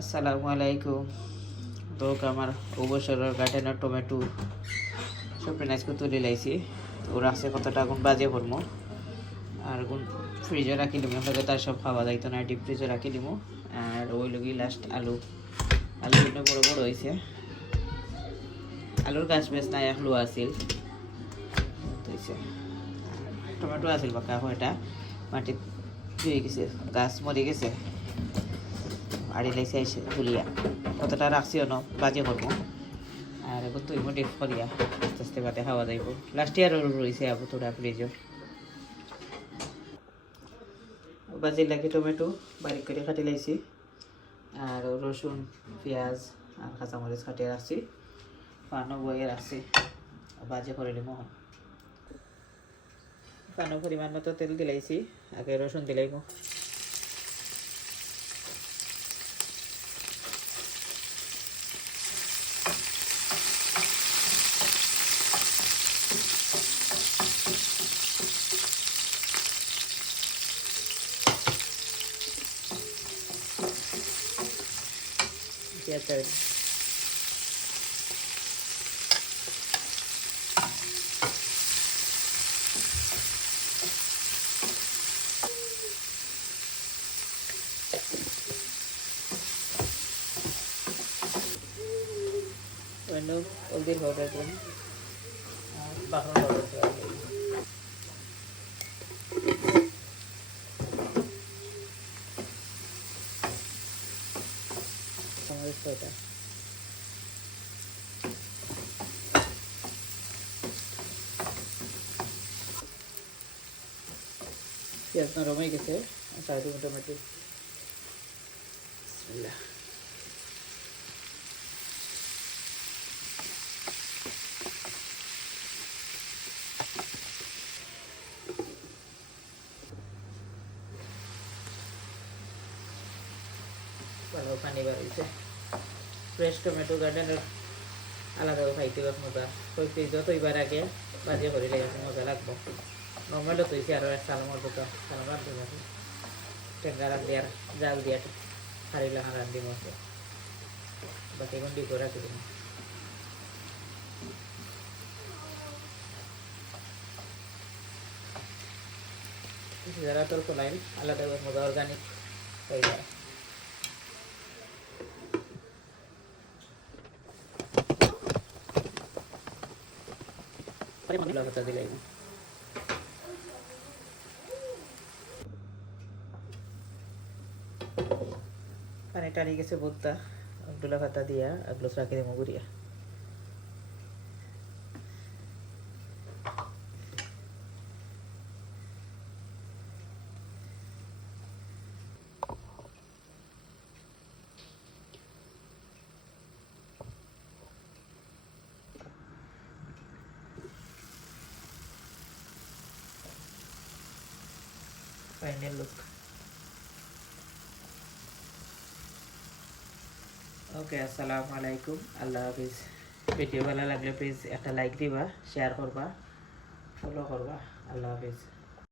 আসসালামু আলাইকুম। তো আমার অবসরের গার্ডেনের টমেটো সব নাইজ করে তুলে লাইছি। তো ওরা আছে কতটা এখন বাজে ভরমো আর এখন ফ্রিজে রাখি দিব, আপনাকে তার সব খাওয়া যাইতো না, ডিপ ফ্রিজে রাখি দিব। আর ওই লগি লাস্ট আলু আলু বড় বড় হয়েছে, আলুর গাছ বেশ নাই, আলু আসিল হয়েছে, টমেটো আসিল বাঁকা এটা মাটি ধুয়ে গেছে, গাছ মরে গেছে, আড়ি লাইছে আইসে তুলিয়া কতটা রাখছি অন বাজে করবো। আর এখন তুই ডিপ করিয়া আস্তে আস্তে বাদে খাওয়া যাইব। লাস্ট ইয়ার রয়েছে আবু তোরা ফ্রিজও বাজি লাগে। টমেটো বারিক করে কাটি লাইছি, আর রসুন পেঁয়াজ আর কাঁচামরিচ কাটিয়ে রাখছি, পানও বয়ে রাখছি, বাজে করে নিব। পানও পরিমাণ মতো তেল দিলাইছি, আগে রসুন দিলাইব। পেঁয়াজ হলদির পাউডার দিন আর বাকর পাউডার চামচ ছয়টা। পেঁয়াজ নরম হয়ে গেছে, সাইড মোটামুটি ভালো পানি বাড়িয়েছে। ফ্রেশ টমেটো গার্ডেনের আলাদা খাইতে মজা, ওই ফ্রিজও তৈবার আগে বাজিয়ে করে লেগেছে, মজা লাগবো। নর্মালও তৈছি আরও এক সালমর দুটো সালম রান্ধতে পারি, টেঙ্গা রান্ধি আর জাল দিয়ে হারিলে রান্ধি মতো, বাকি এখন ডিপো রাখি দিন। যারা তোর কোনাইল আলাদা মজা অর্গানিক হয়ে যায়। দিলাই পানি টানি গেছে বোদ্দা, ডোলা পাতা দিয়া আগলো রাখি দেবো গুড়িয়া। Final look. ওকে, আসসালামু আলাইকুম, আল্লাহ হাফিজ। ভিডিও ভালো লাগলে প্লিজ একটা লাইক দিবা, শেয়ার করবা, ফলো করবা। আল্লাহ হাফিজ।